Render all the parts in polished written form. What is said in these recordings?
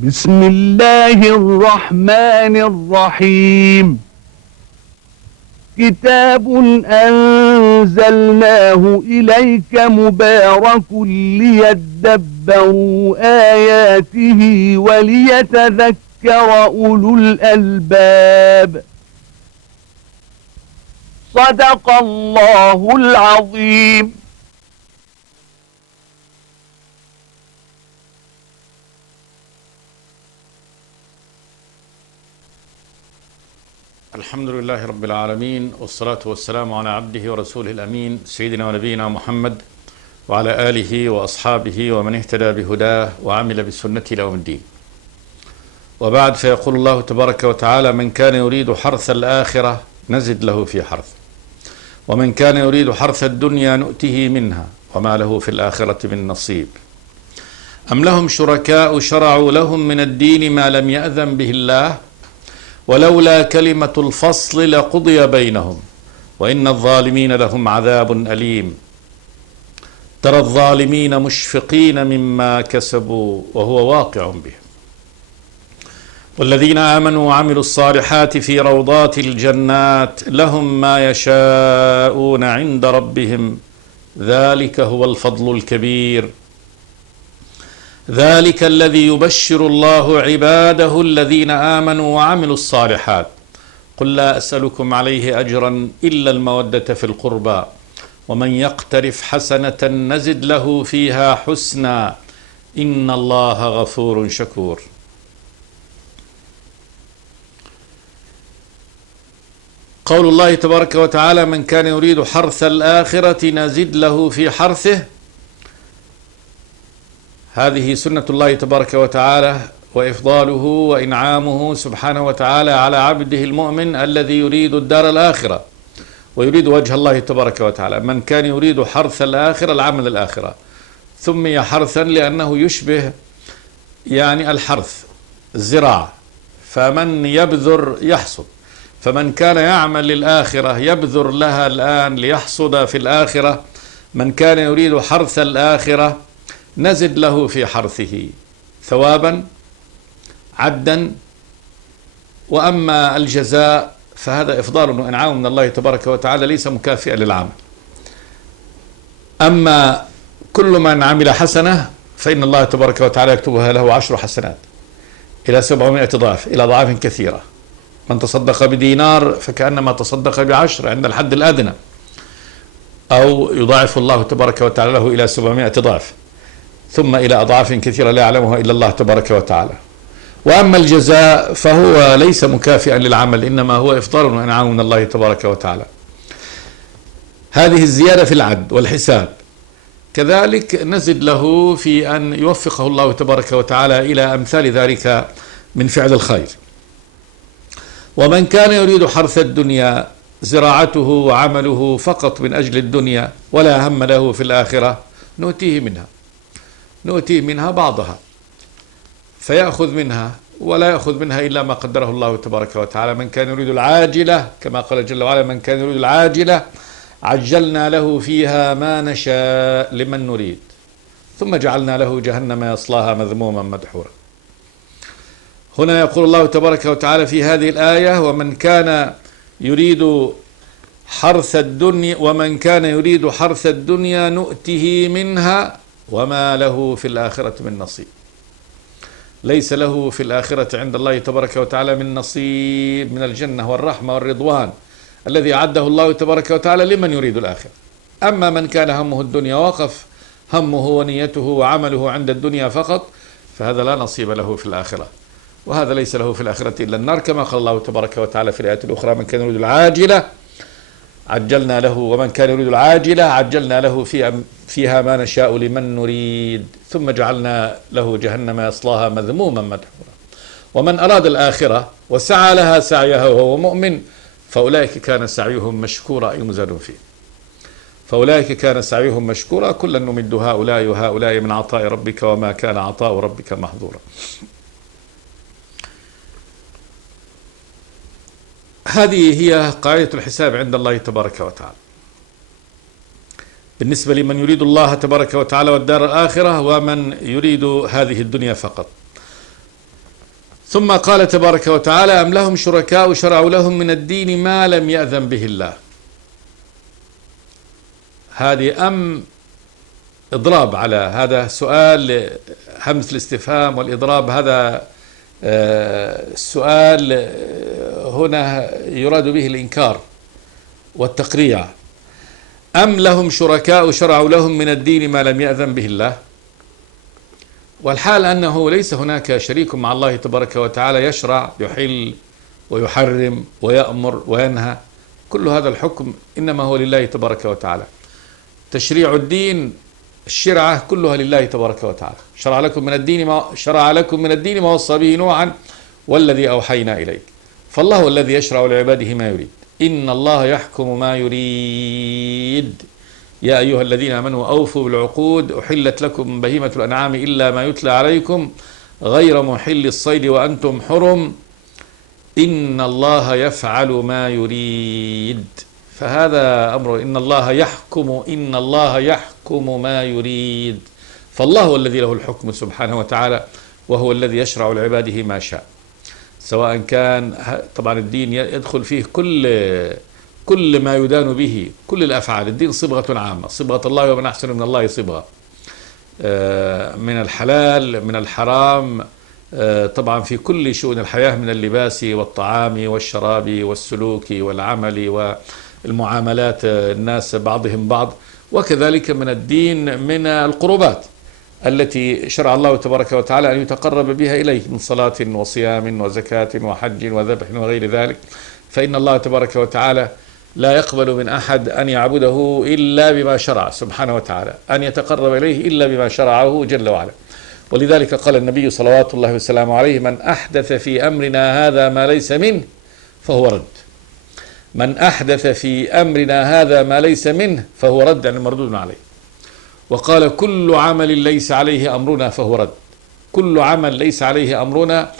بسم الله الرحمن الرحيم. كتاب أنزلناه إليك مبارك ليدبروا آياته وليتذكر أولو الألباب. صدق الله العظيم. الحمد لله رب العالمين، والصلاة والسلام على عبده ورسوله الأمين سيدنا ونبينا محمد وعلى آله وأصحابه ومن اهتدى بهداه وعمل بسنته إلى يوم الدين. وبعد، فيقول الله تبارك وتعالى: من كان يريد حرث الآخرة نزد له في حرثه، ومن كان يريد حرث الدنيا نؤته منها وما له في الآخرة من نصيب. أم لهم شركاء شرعوا لهم من الدين ما لم يأذن به الله ولولا كلمة الفصل لقضي بينهم وإن الظالمين لهم عذاب أليم. ترى الظالمين مشفقين مما كسبوا وهو واقع بهم، والذين آمنوا وعملوا الصالحات في روضات الجنات لهم ما يشاءون عند ربهم ذلك هو الفضل الكبير. ذلك الذي يبشر الله عباده الذين آمنوا وعملوا الصالحات. قل لا أسألكم عليه أجرا إلا المودة في القربى ومن يقترف حسنة نزد له فيها حسنا إن الله غفور شكور. قول الله تبارك وتعالى: من كان يريد حرث الآخرة نزد له في حرثه. هذه سنة الله تبارك وتعالى وإفضاله وإنعامه سبحانه وتعالى على عبده المؤمن الذي يريد الدار الآخرة ويريد وجه الله تبارك وتعالى. من كان يريد حرث الآخرة، العمل الآخرة، سمي حرثا لأنه يشبه الحرث، الزراعة. فمن يبذر يحصد، فمن كان يعمل للآخرة يبذر لها الآن ليحصد في الآخرة. من كان يريد حرث الآخرة نزد له في حرثه ثوابا عدا. وأما الجزاء فهذا إفضال وإنعام من الله تبارك وتعالى، ليس مكافئا للعمل. أما كل من عمل حسنة فإن الله تبارك وتعالى يكتبها له 10 حسنات إلى 700 ضعف، إلى أضعاف كثيرة. من تصدق بدينار فكأنما تصدق ب10 عند الحد الأدنى، أو يضاعف الله تبارك وتعالى له إلى 700 ضعف، ثم إلى أضعاف كثيرة لا يعلمها إلا الله تبارك وتعالى. وأما الجزاء فهو ليس مكافئا للعمل، إنما هو إفضال وإنعام من الله تبارك وتعالى. هذه الزيادة في العد والحساب. كذلك نزد له في أن يوفقه الله تبارك وتعالى إلى أمثال ذلك من فعل الخير. ومن كان يريد حرث الدنيا، زراعته وعمله فقط من أجل الدنيا ولا هم له في الآخرة، نؤتيه منها بعضها فيأخذ منها ولا يأخذ منها إلا ما قدره الله تبارك وتعالى. من كان يريد العاجلة، كما قال جل وعلا: من كان يريد العاجلة عجلنا له فيها ما نشاء لمن نريد ثم جعلنا له جهنم يصلاها مذموما مدحورا. هنا يقول الله تبارك وتعالى في هذه الآية: ومن كان يريد حرث الدنيا، ومن كان يريد حرث الدنيا نؤته منها وما له في الآخرة من نصيب. ليس له في الآخرة عند الله تبارك وتعالى من نصيب من الجنة والرحمة والرضوان الذي أعده الله تبارك وتعالى لمن يريد الآخرة. أما من كان همه الدنيا وقف همه ونيته وعمله عند الدنيا فقط، فهذا لا نصيب له في الآخرة، وهذا ليس له في الآخرة إلا النار، كما قال الله تبارك وتعالى في الآيات الأخرى: من كان يريد العاجلة عجلنا له، ومن كان يريد العاجلة عجلنا له فيها ما نشاء لمن نريد ثم جعلنا له جهنم يصلاها مذموما مدحورا. ومن أراد الآخرة وسعى لها سعيها وهو مؤمن فأولئك كان سعيهم مشكورا، أي مزاد فيه. فأولئك كان سعيهم مشكورا، كلا نمد هؤلاء وهؤلاء من عطاء ربك وما كان عطاء ربك محظورا. هذه هي قاعدة الحساب عند الله تبارك وتعالى بالنسبة لمن يريد الله تبارك وتعالى والدار الآخرة، ومن يريد هذه الدنيا فقط. ثم قال تبارك وتعالى: أم لهم شركاء شرعوا لهم من الدين ما لم يأذن به الله. هذه أم إضراب على هذا سؤال، همزة الاستفهام والإضراب، هذا السؤال هنا يراد به الإنكار والتقريع. أم لهم شركاء شرعوا لهم من الدين ما لم يأذن به الله. والحال أنه ليس هناك شريك مع الله تبارك وتعالى يشرع، يحل ويحرم ويأمر وينهى، كل هذا الحكم إنما هو لله تبارك وتعالى. تشريع الدين، الشرعة كلها لله تبارك وتعالى. شرع لكم من الدين ما وصى به نوحا والذي أوحينا إليك. فالله هو الذي يشرع لعباده ما يريد. إن الله يحكم ما يريد. يا أيها الذين آمنوا أوفوا بالعقود، أحلت لكم بهيمة الأنعام إلا ما يتلى عليكم غير محل الصيد وأنتم حرم إن الله يفعل ما يريد. فهذا أمر، إن الله يحكم ما يريد. فالله هو الذي له الحكم سبحانه وتعالى، وهو الذي يشرع لعباده ما شاء، سواء كان طبعا الدين يدخل فيه كل ما يدان به، كل الأفعال. الدين صبغة عامة، صبغة الله ومن أحسن من الله صبغة، من الحلال من الحرام، طبعا في كل شؤون الحياة، من اللباس والطعام والشراب والسلوك والعمل والمعاملات الناس بعضهم بعض. وكذلك من الدين من القربات التي شرع الله تبارك وتعالى أن يتقرب بها إليه، من صلاة وصيام وزكاة وحج وذبح وغير ذلك. فإن الله تبارك وتعالى لا يقبل من أحد أن يعبده إلا بما شرع سبحانه وتعالى، أن يتقرب إليه إلا بما شرعه جل وعلا. ولذلك قال النبي صلوات الله وسلامه عليه: من أحدث في أمرنا هذا ما ليس منه فهو رد. من أحدث في أمرنا هذا ما ليس منه فهو رد، يعني مردود عليه. وقال: كل عمل ليس عليه أمرنا فهو رد. كل عمل ليس عليه أمرنا،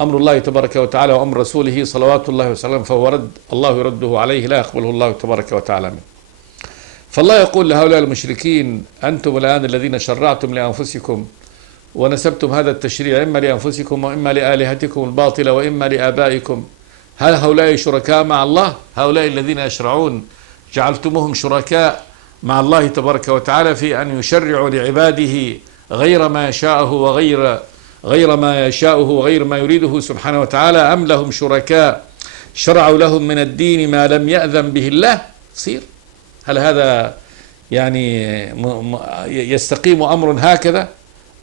أمر الله تبارك وتعالى وأمر رسوله صلوات الله وسلامه، فهو رد، الله يرده عليه، لا يقبله الله تبارك وتعالى منه. فالله يقول لهؤلاء المشركين: أنتم الآن الذين شرعتم لأنفسكم ونسبتم هذا التشريع إما لأنفسكم وإما لآلهتكم الباطلة وإما لآبائكم، هل هؤلاء شركاء مع الله؟ هؤلاء الذين يشرعون جعلتموهم شركاء مع الله تبارك وتعالى في أن يشرعوا لعباده غير ما يشاءه غير ما يشاءه وغير ما يريده سبحانه وتعالى. أم لهم شركاء شرعوا لهم من الدين ما لم يأذن به الله. صير هل هذا يعني يستقيم أمر هكذا،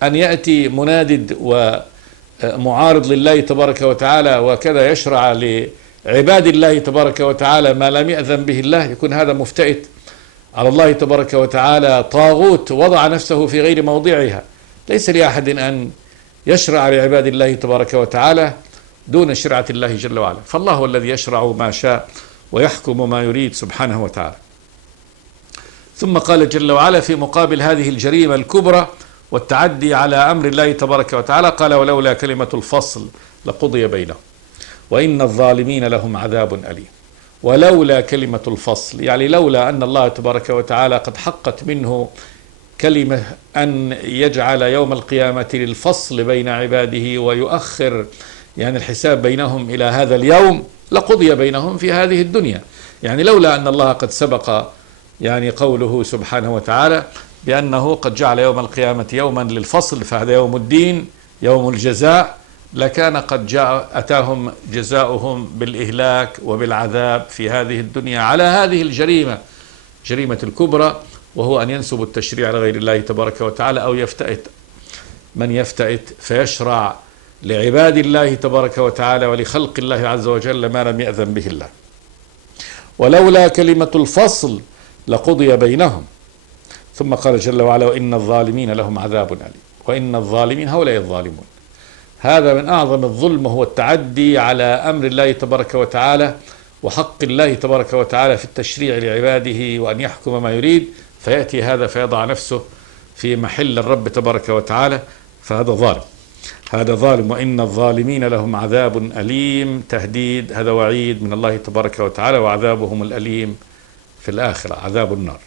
أن يأتي منادد ومعارض لله تبارك وتعالى وكذا يشرع لعباد الله تبارك وتعالى ما لم يأذن به الله؟ يكون هذا مفتئت على الله تبارك وتعالى، طاغوت وضع نفسه في غير موضعها. ليس لأحد أن يشرع لعباد الله تبارك وتعالى دون شرعة الله جل وعلا. فالله هو الذي يشرع ما شاء ويحكم ما يريد سبحانه وتعالى. ثم قال جل وعلا في مقابل هذه الجريمة الكبرى والتعدي على أمر الله تبارك وتعالى، قال: ولولا كلمة الفصل لقضي بينهم وإن الظالمين لهم عذاب أليم. ولولا كلمة الفصل، يعني لولا أن الله تبارك وتعالى قد حقت منه كلمة أن يجعل يوم القيامة للفصل بين عباده ويؤخر يعني الحساب بينهم إلى هذا اليوم، لقضي بينهم في هذه الدنيا. يعني لولا أن الله قد سبق يعني قوله سبحانه وتعالى بأنه قد جعل يوم القيامة يوما للفصل، فهذا يوم الدين يوم الجزاء، لكان قد أتاهم جزاؤهم بالإهلاك وبالعذاب في هذه الدنيا على هذه الجريمة، جريمة الكبرى، وهو أن ينسب التشريع لغير الله تبارك وتعالى، أو يفتئت من يفتئت فيشرع لعباد الله تبارك وتعالى ولخلق الله عز وجل ما لم يأذن به الله. ولولا كلمة الفصل لقضي بينهم. ثم قال جل وعلا: وإن الظالمين لهم عذاب أليم. وإن الظالمين هؤلاء الظالمون، هذا من أعظم الظلم، وهو التعدي على أمر الله تبارك وتعالى وحق الله تبارك وتعالى في التشريع لعباده وأن يحكم ما يريد، فيأتي هذا فيضع نفسه في محل الرب تبارك وتعالى، فهذا ظالم، هذا ظالم. وإن الظالمين لهم عذاب أليم، تهديد، هذا وعيد من الله تبارك وتعالى، وعذابهم الأليم في الآخرة عذاب النار.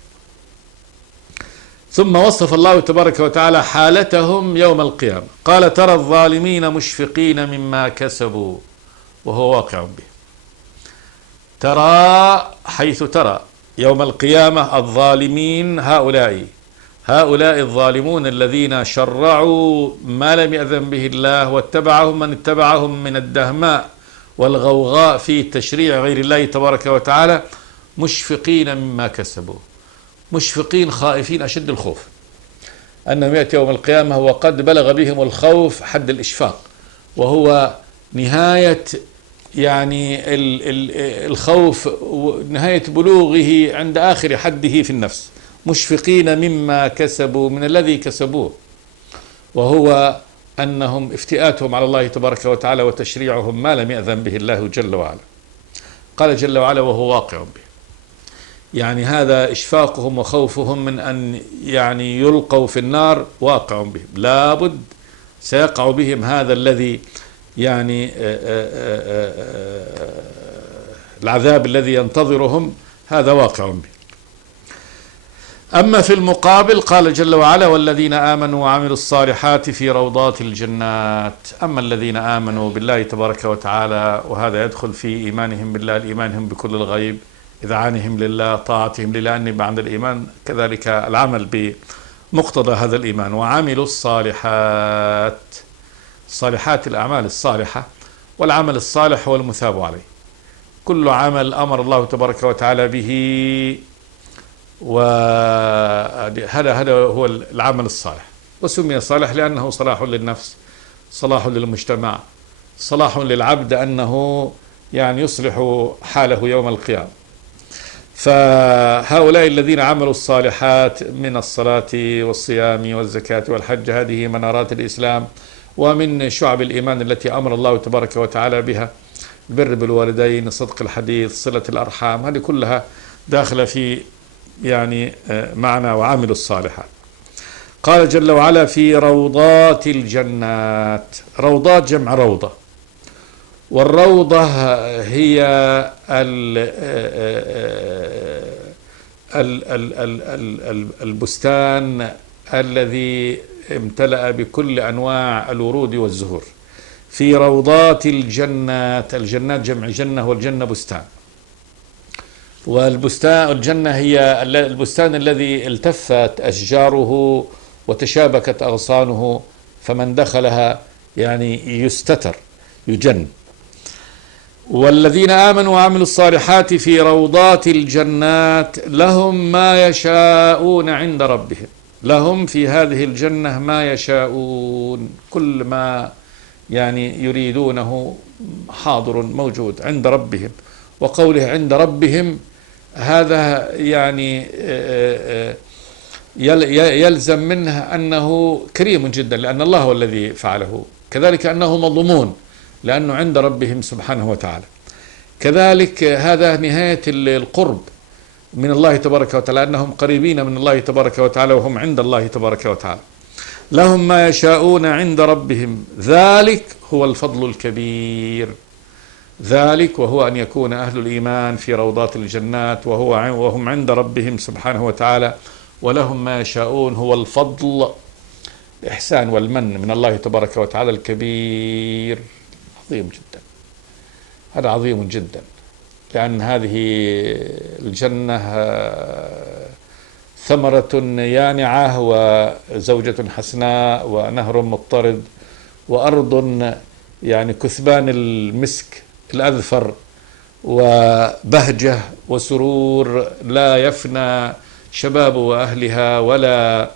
ثم وصف الله تبارك وتعالى حالتهم يوم القيامة، قال ترى الظالمين مشفقين مما كسبوا وهو واقع به. ترى حيث ترى يوم القيامة الظالمين، هؤلاء الظالمون الذين شرعوا ما لم يأذن به الله واتبعهم من اتبعهم من الدهماء والغوغاء في تشريع غير الله تبارك وتعالى، مشفقين مما كسبوا، مشفقين خائفين أشد الخوف أنهم يأتي يوم القيامة وقد بلغ بهم الخوف حد الإشفاق، وهو نهاية يعني الخوف، نهاية بلوغه عند آخر حده في النفس. مشفقين مما كسبوا، من الذي كسبوه، وهو أنهم افتئاتهم على الله تبارك وتعالى وتشريعهم ما لم يأذن به الله جل وعلا. قال جل وعلا وهو واقع به، يعني هذا إشفاقهم وخوفهم من أن يعني يلقوا في النار واقع بهم، لابد سيقع بهم هذا الذي يعني العذاب الذي ينتظرهم، هذا واقع به. أما في المقابل قال جل وعلا والذين آمنوا وعملوا الصالحات في روضات الجنات. أما الذين آمنوا بالله تبارك وتعالى، وهذا يدخل في إيمانهم بالله، الإيمانهم بكل الغيب، إذعانهم لله، طاعتهم لله، أن بعد الإيمان كذلك العمل بمقتضى هذا الإيمان. وعملوا الصالحات، الصالحات الأعمال الصالحة، والعمل الصالح هو المثاب عليه، كل عمل أمر الله تبارك وتعالى به، وهذا هو العمل الصالح. وسمي صالح لأنه صلاح للنفس، صلاح للمجتمع، صلاح للعبد أنه يعني يصلح حاله يوم القيامة. فهؤلاء الذين عملوا الصالحات من الصلاة والصيام والزكاة والحج، هذه منارات الإسلام ومن شعب الإيمان التي أمر الله تبارك وتعالى بها، البر بالوالدين، صدق الحديث، صلة الأرحام، هذه كلها داخلة في يعني معنى وعملوا الصالحات. قال جل وعلا في روضات الجنات. روضات جمع روضة، والروضة هي البستان الذي امتلأ بكل أنواع الورود والزهور. في روضات الجنات، الجنات جمع جنة، والجنة بستان، والبستان الجنة هي البستان الذي التفت أشجاره وتشابكت أغصانه، فمن دخلها يعني يستتر يجن. والذين آمنوا وعملوا الصالحات في روضات الجنات لهم ما يشاءون عند ربهم. لهم في هذه الجنة ما يشاءون، كل ما يعني يريدونه حاضر موجود عند ربهم. وقوله عند ربهم هذا يعني يلزم منه أنه كريم جدا، لأن الله هو الذي فعله، كذلك أنه مضمون لأنه عند ربهم سبحانه وتعالى. كذلك هذا نهاية القرب من الله تبارك وتعالى، أنهم قريبين من الله تبارك وتعالى وهم عند الله تبارك وتعالى. لهم ما يشاءون عند ربهم، ذلك هو الفضل الكبير. ذلك وهو أن يكون أهل الإيمان في روضات الجنات وهم عند ربهم سبحانه وتعالى، ولهم ما يشاءون، هو الفضل الإحسان والمن من الله تبارك وتعالى الكبير، عظيم جدا. هذا عظيم جدا، لأن هذه الجنة ثمرة يانعة، وزوجة حسناء، ونهر مضطرد، وأرض يعني كثبان المسك الأذفر، وبهجة وسرور لا يفنى شباب أهلها ولا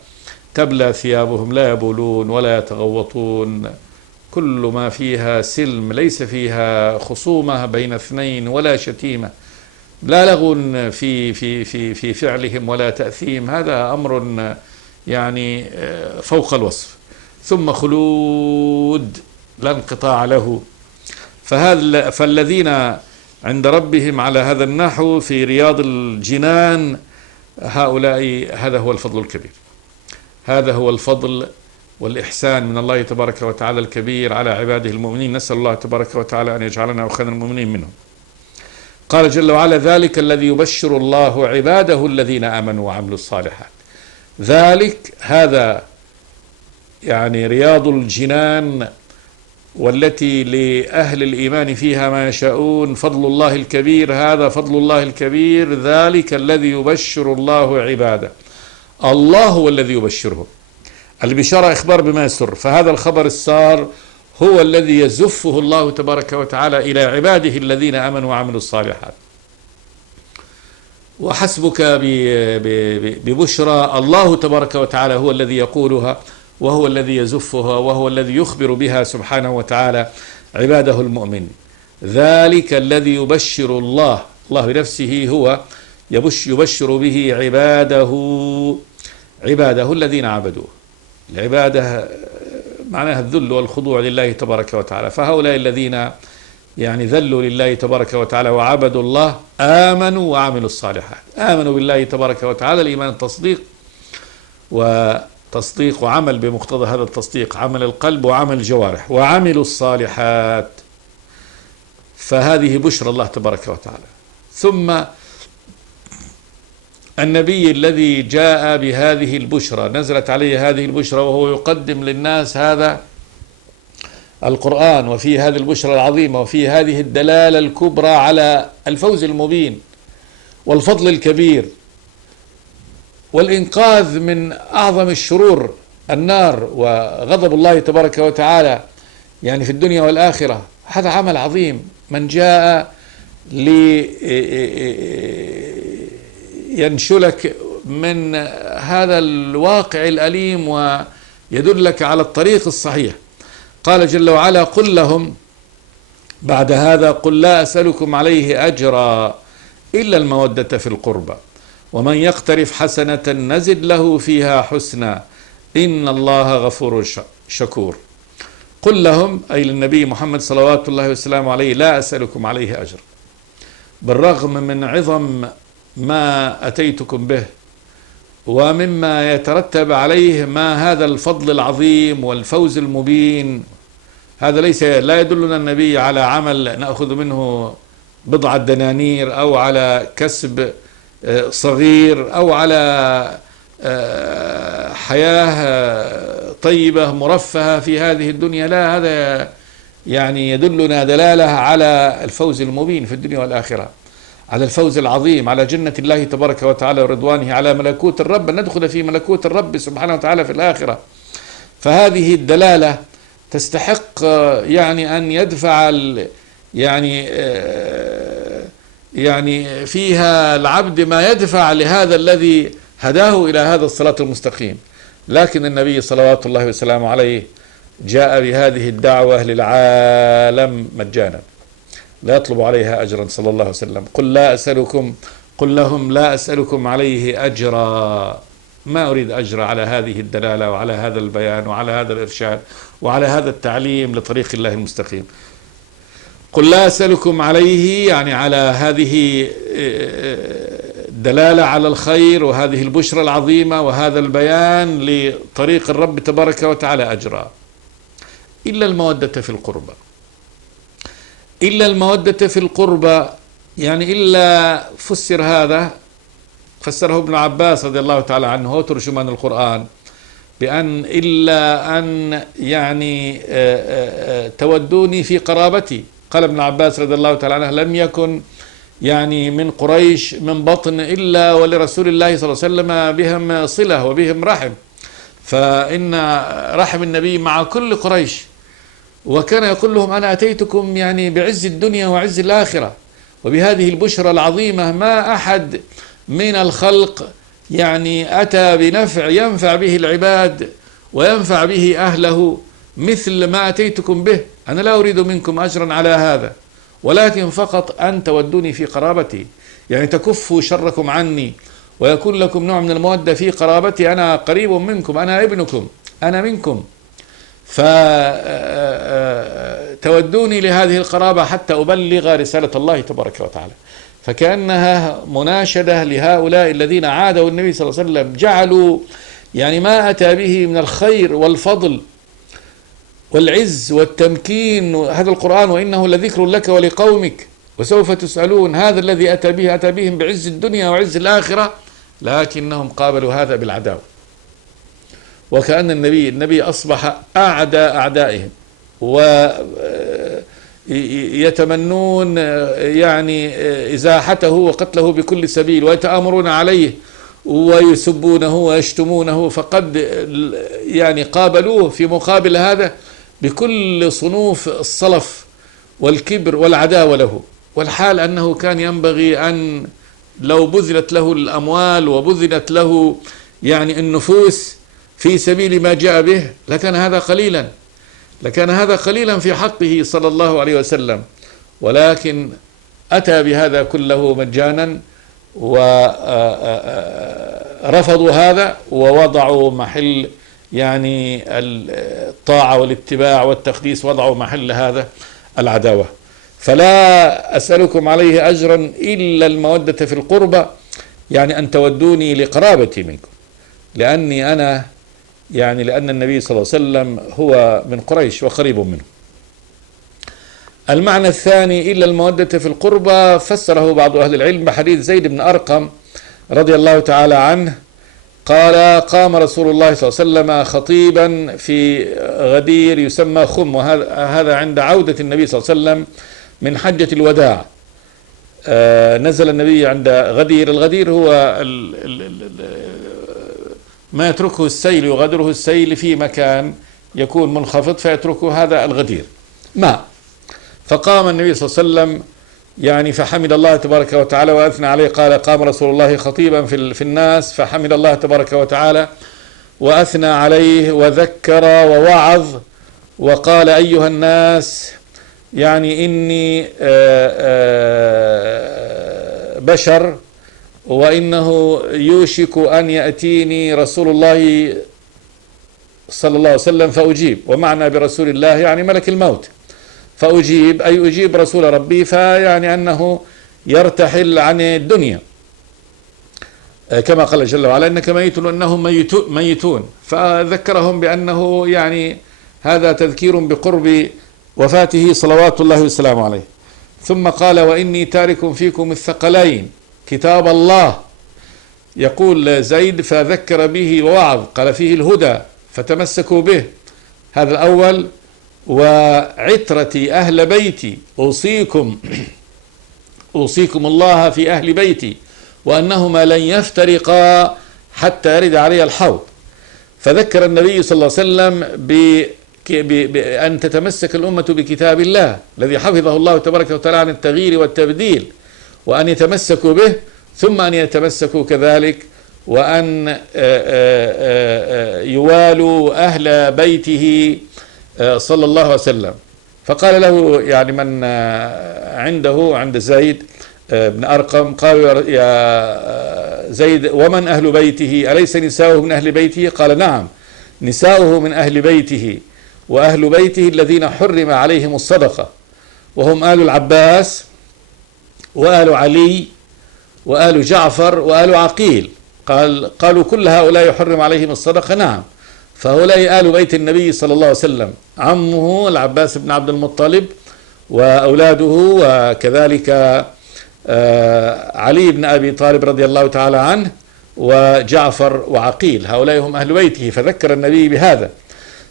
تبلى ثيابهم، لا يبولون ولا يتغوطون، كل ما فيها سلم، ليس فيها خصومة بين اثنين ولا شتيمة، لا لغو في فعلهم ولا تأثيم. هذا أمر يعني فوق الوصف. ثم خلود لا انقطاع له. فالذين عند ربهم على هذا النحو في رياض الجنان، هؤلاء هذا هو الفضل الكبير، هذا هو الفضل والإحسان من الله تبارك وتعالى الكبير على عباده المؤمنين. نسأل الله تبارك وتعالى أن يجعلنا وخير المؤمنين منهم. قال جل وعلا ذلك الذي يبشر الله عباده الذين آمنوا وعملوا الصالحات. ذلك هذا يعني رياض الجنان، والتي لأهل الإيمان فيها ما يشاءون، فضل الله الكبير، هذا فضل الله الكبير، ذلك الذي يبشر الله عباده. الله هو الذي يبشرهم، البشارة إخبار بما يسر، فهذا الخبر السار هو الذي يزفه الله تبارك وتعالى إلى عباده الذين آمنوا وعملوا الصالحات. وحسبك ببشرى الله تبارك وتعالى هو الذي يقولها، وهو الذي يزفها، وهو الذي يخبر بها سبحانه وتعالى عباده المؤمن. ذلك الذي يبشر الله بنفسه هو يبشر به عباده الذين عبدوه. العبادة معناها الذل والخضوع لله تبارك وتعالى، فهؤلاء الذين يعني ذلوا لله تبارك وتعالى وعبدوا الله آمنوا وعملوا الصالحات. آمنوا بالله تبارك وتعالى، الإيمان التصديق، وتصديق وعمل بمقتضى هذا التصديق، عمل القلب وعمل الجوارح، وعملوا الصالحات، فهذه بشرى الله تبارك وتعالى. ثم النبي الذي جاء بهذه البشرى، نزلت عليه هذه البشرى وهو يقدم للناس هذا القرآن، وفي هذه البشرى العظيمة، وفي هذه الدلالة الكبرى على الفوز المبين والفضل الكبير والإنقاذ من أعظم الشرور، النار وغضب الله تبارك وتعالى يعني في الدنيا والآخرة. هذا عمل عظيم. من جاء ينشلك من هذا الواقع الأليم ويدلك على الطريق الصحيح. قال جل وعلا: قل لهم بعد هذا: قل لا أسألكم عليه أجرا إلا المودة في القربى، ومن يقترف حسنة نزد له فيها حسنا إن الله غفور شكور. قل لهم، أي للنبي محمد صلوات الله وسلامه عليه: لا أسألكم عليه أجر، بالرغم من عظم ما أتيتكم به ومما يترتب عليه ما هذا الفضل العظيم والفوز المبين. هذا لا يدلنا النبي على عمل نأخذ منه بضعة دنانير، أو على كسب صغير، أو على حياة طيبة مرفهة في هذه الدنيا. لا، هذا يعني يدلنا دلالة على الفوز المبين في الدنيا والآخرة، على الفوز العظيم، على جنة الله تبارك وتعالى ورضوانه، على ملكوت الرب، ندخل في ملكوت الرب سبحانه وتعالى في الآخرة. فهذه الدلالة تستحق يعني أن يدفع يعني فيها العبد ما يدفع لهذا الذي هداه إلى هذا الصراط المستقيم. لكن النبي صلوات الله وسلامه عليه جاء بهذه الدعوة للعالم مجانا، لا يطلب عليها أجرا صلى الله عليه وسلم. قل لهم لا أسألكم عليه أجرا، ما أريد أجر على هذه الدلالة وعلى هذا البيان وعلى هذا الإرشاد وعلى هذا التعليم لطريق الله المستقيم. قل لا أسألكم عليه يعني على هذه الدلالة على الخير وهذه البشرى العظيمة وهذا البيان لطريق الرب تبارك وتعالى أجرا إلا المودة في القربى. إلا المودة في القربى يعني إلا فسره ابن عباس رضي الله تعالى عنه ترجمان القرآن بأن إلا أن يعني تودوني في قرابتي. قال ابن عباس رضي الله تعالى عنه: لم يكن يعني من قريش من بطن إلا ولرسول الله صلى الله عليه وسلم بهم صلة وبهم رحم، فإن رحم النبي مع كل قريش، وكان يقول لهم: أنا أتيتكم يعني بعز الدنيا وعز الآخرة وبهذه البشرى العظيمة، ما أحد من الخلق يعني أتى بنفع ينفع به العباد وينفع به أهله مثل ما أتيتكم به. أنا لا أريد منكم أجرا على هذا، ولكن فقط أن تودوني في قرابتي، يعني تكفوا شركم عني ويكون لكم نوع من المودة في قرابتي. أنا قريب منكم، أنا ابنكم، أنا منكم، فتودوني لهذه القرابة حتى أبلغ رسالة الله تبارك وتعالى. فكأنها مناشدة لهؤلاء الذين عادوا النبي صلى الله عليه وسلم، جعلوا يعني ما أتى به من الخير والفضل والعز والتمكين هذا القرآن، وإنه لذكر لك ولقومك وسوف تسألون، هذا الذي أتى بهم بعز الدنيا وعز الآخرة، لكنهم قابلوا هذا بالعداوة وكأن النبي أصبح أعدى أعدائهم، ويتمنون يعني إزاحته وقتله بكل سبيل، ويتآمرون عليه ويسبونه ويشتمونه، فقد يعني قابلوه في مقابل هذا بكل صنوف الصلف والكبر والعداوة له. والحال أنه كان ينبغي أن لو بذلت له الأموال وبذلت له يعني النفوس في سبيل ما جاء به لكان هذا قليلا في حقه صلى الله عليه وسلم، ولكن أتى بهذا كله مجانا، ورفضوا هذا ووضعوا محل يعني الطاعة والاتباع والتقديس، وضعوا محل هذا العداوة. فلا أسألكم عليه أجرا إلا المودة في القربى، يعني أن تودوني لقرابتي منكم، لأني أنا يعني لأن النبي صلى الله عليه وسلم هو من قريش وقريب منه. المعنى الثاني إلا المودة في القربى فسره بعض أهل العلم بحديث زيد بن أرقم رضي الله تعالى عنه قال: قام رسول الله صلى الله عليه وسلم خطيبا في غدير يسمى خم، وهذا عند عودة النبي صلى الله عليه وسلم من حجة الوداع. نزل النبي عند غدير. الغدير هو ما يتركه السيل، يغادره السيل في مكان يكون منخفض فيتركه، هذا الغدير ماء. فقام النبي صلى الله عليه وسلم يعني فحمد الله تبارك وتعالى وأثنى عليه. قال: قام رسول الله خطيبا في الناس فحمد الله تبارك وتعالى وأثنى عليه وذكر ووعظ وقال: أيها الناس، يعني إني بشر، وإنه يوشك أن يأتيني رسول الله صلى الله عليه وسلم فأجيب. ومعنى برسول الله يعني ملك الموت، فأجيب أي أجيب رسول ربي، فيعني أنه يرتحل عن الدنيا، كما قال جل وعلا: إنك ميت وإنهم ميتون. فذكرهم بأنه يعني هذا تذكير بقرب وفاته صلوات الله وسلامه عليه. ثم قال: وإني تارك فيكم الثقلين كتاب الله. يقول زيد: فذكر به ووعظ، قال: فيه الهدى فتمسكوا به، هذا الأول. وعترتي أهل بيتي، أوصيكم الله في أهل بيتي وأنهما لن يفترقا حتى يرد علي الحوض. فذكر النبي صلى الله عليه وسلم بأن تتمسك الأمة بكتاب الله الذي حفظه الله تبارك وتعالى عن التغيير والتبديل، وأن يتمسكوا به، ثم أن يتمسكوا كذلك وأن يوالوا أهل بيته صلى الله عليه وسلم. فقال له يعني من عند زيد بن أرقم، قالوا: يا زيد، ومن أهل بيته؟ أليس نساؤه من أهل بيته؟ قال: نعم، نساؤه من أهل بيته، وأهل بيته الذين حرم عليهم الصدقة، وهم آل العباس وآل علي وآل جعفر وآل عقيل. قالوا: كل هؤلاء يحرم عليهم الصدقة؟ نعم. فهؤلاء آل بيت النبي صلى الله عليه وسلم: عمه العباس بن عبد المطلب وأولاده، وكذلك علي بن أبي طالب رضي الله تعالى عنه، وجعفر وعقيل، هؤلاء هم أهل بيته. فذكر النبي بهذا.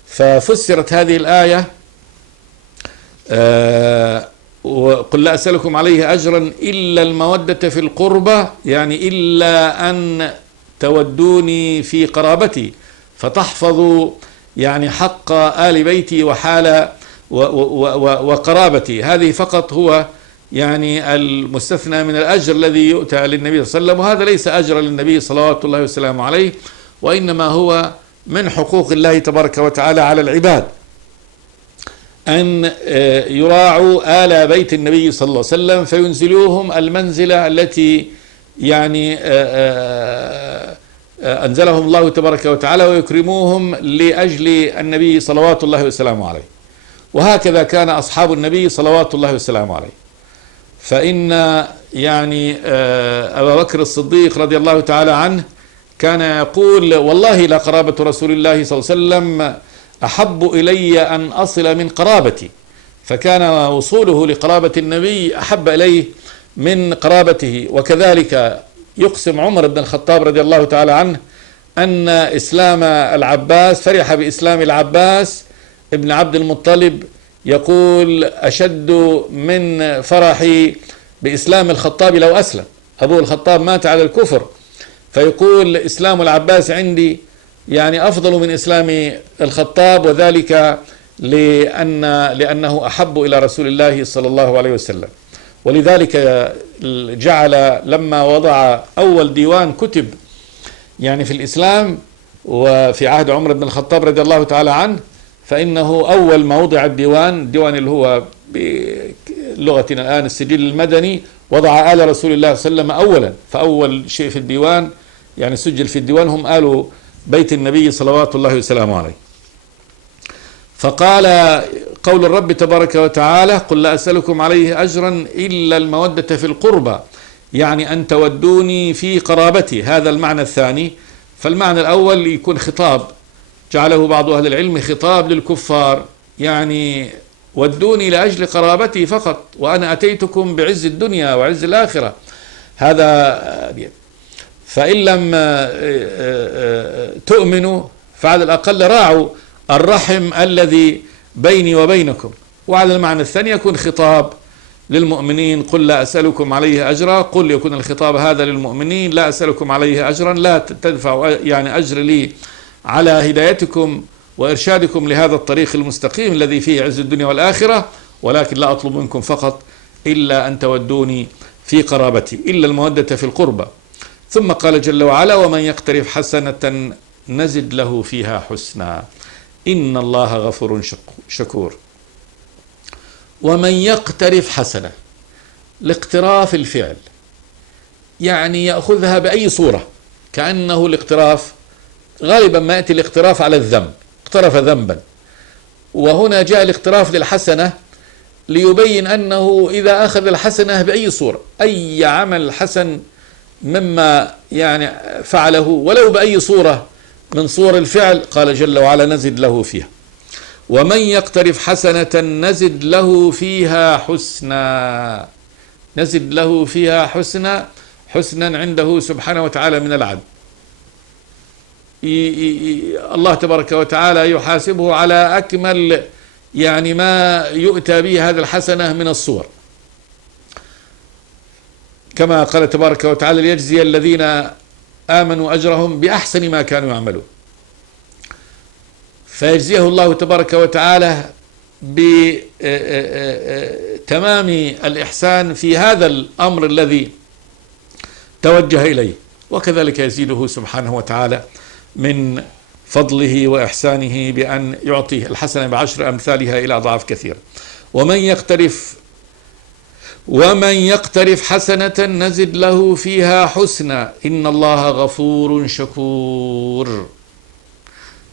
ففسرت هذه الآية: وقل لا أسألكم عليه أجرا إلا المودة في القربى، يعني إلا أن تودوني في قرابتي فتحفظوا يعني حق آل بيتي وحال وقرابتي. هذه فقط هو يعني المستثنى من الأجر الذي يؤتى للنبي صلى الله عليه وسلم، وهذا ليس أجر للنبي صلوات الله وسلامه عليه، وإنما هو من حقوق الله تبارك وتعالى على العباد أن يراعوا آل بيت النبي صلى الله عليه وسلم، فينزلوهم المنزلة التي يعني أنزلهم الله تبارك وتعالى، ويكرموهم لأجل النبي صلوات الله وسلامه عليه. وهكذا كان أصحاب النبي صلوات الله وسلامه عليه. فإن يعني أبا بكر الصديق رضي الله تعالى عنه كان يقول: والله لقرابة رسول الله صلى الله عليه وسلم أحب إلي أن أصل من قرابتي. فكان وصوله لقرابة النبي أحب إليه من قرابته. وكذلك يقسم عمر بن الخطاب رضي الله تعالى عنه أن إسلام العباس، فرح بإسلام العباس ابن عبد المطلب، يقول أشد من فرحي بإسلام الخطاب لو أسلم. أبو الخطاب مات على الكفر، فيقول إسلام العباس عندي يعني أفضل من إسلام الخطاب، وذلك لأنه أحب إلى رسول الله صلى الله عليه وسلم. ولذلك جعل لما وضع أول ديوان كتب يعني في الإسلام وفي عهد عمر بن الخطاب رضي الله تعالى عنه، فإنه أول ما وضع الديوان اللي هو بلغتنا الآن السجل المدني، وضع آل رسول الله صلى الله عليه وسلم أولا. فأول شيء في الديوان يعني سجل في الديوان هم آل بيت النبي صلوات الله وسلامه عليه. فقال قول الرب تبارك وتعالى قل لا أسألكم عليه أجرا إلا المودة في القربى، يعني أن تودوني في قرابتي، هذا المعنى الثاني. فالمعنى الأول يكون خطاب، جعله بعض أهل العلم خطاب للكفار، يعني ودوني لأجل قرابتي فقط، وأنا أتيتكم بعز الدنيا وعز الآخرة. هذا فإن لم تؤمنوا فعلى الأقل راعوا الرحم الذي بيني وبينكم. وعلى المعنى الثاني يكون خطاب للمؤمنين قل لا أسألكم عليه أجرا، قل يكون الخطاب هذا للمؤمنين لا أسألكم عليه أجرا، لا تدفعوا يعني أجر لي على هدايتكم وإرشادكم لهذا الطريق المستقيم الذي فيه عز الدنيا والآخرة، ولكن لا أطلب منكم فقط إلا أن تودوني في قرابتي، إلا المودة في القربى. ثم قال جل وعلا ومن يقترف حسنة نزد له فيها حسنا إن الله غفور شكور. ومن يقترف حسنة، الاقتراف الفعل يعني يأخذها بأي صورة، كأنه الاقتراف غالبا ما يأتي الاقتراف على الذنب، اقترف ذنبا، وهنا جاء الاقتراف للحسنة ليبين أنه إذا أخذ الحسنة بأي صورة، أي عمل حسن مما يعني فعله ولو بأي صورة من صور الفعل، قال جل وعلا نزد له فيها. ومن يقترف حسنة نزد له فيها حسنا، نزد له فيها حسنا، حسنا عنده سبحانه وتعالى من العدل. الله تبارك وتعالى يحاسبه على أكمل يعني ما يؤتى به هذا الحسنة من الصور، كما قال تبارك وتعالى ليجزي الذين آمنوا أجرهم بأحسن ما كانوا يعملون. فيجزيه الله تبارك وتعالى بتمام الإحسان في هذا الأمر الذي توجه إليه، وكذلك يزيده سبحانه وتعالى من فضله وإحسانه بأن يعطي الحسنة بعشر أمثالها إلى أضعاف كثيرة. ومن يقترف حسنة نزد له فيها حسنا إن الله غفور شكور.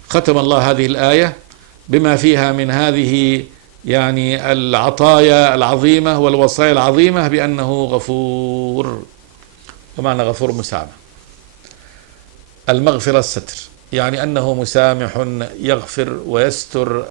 ختم الله هذه الآية بما فيها من هذه يعني العطايا العظيمة والوصايا العظيمة بأنه غفور، ومعنى غفور مسامح. المغفرة الستر، يعني أنه مسامح يغفر ويستر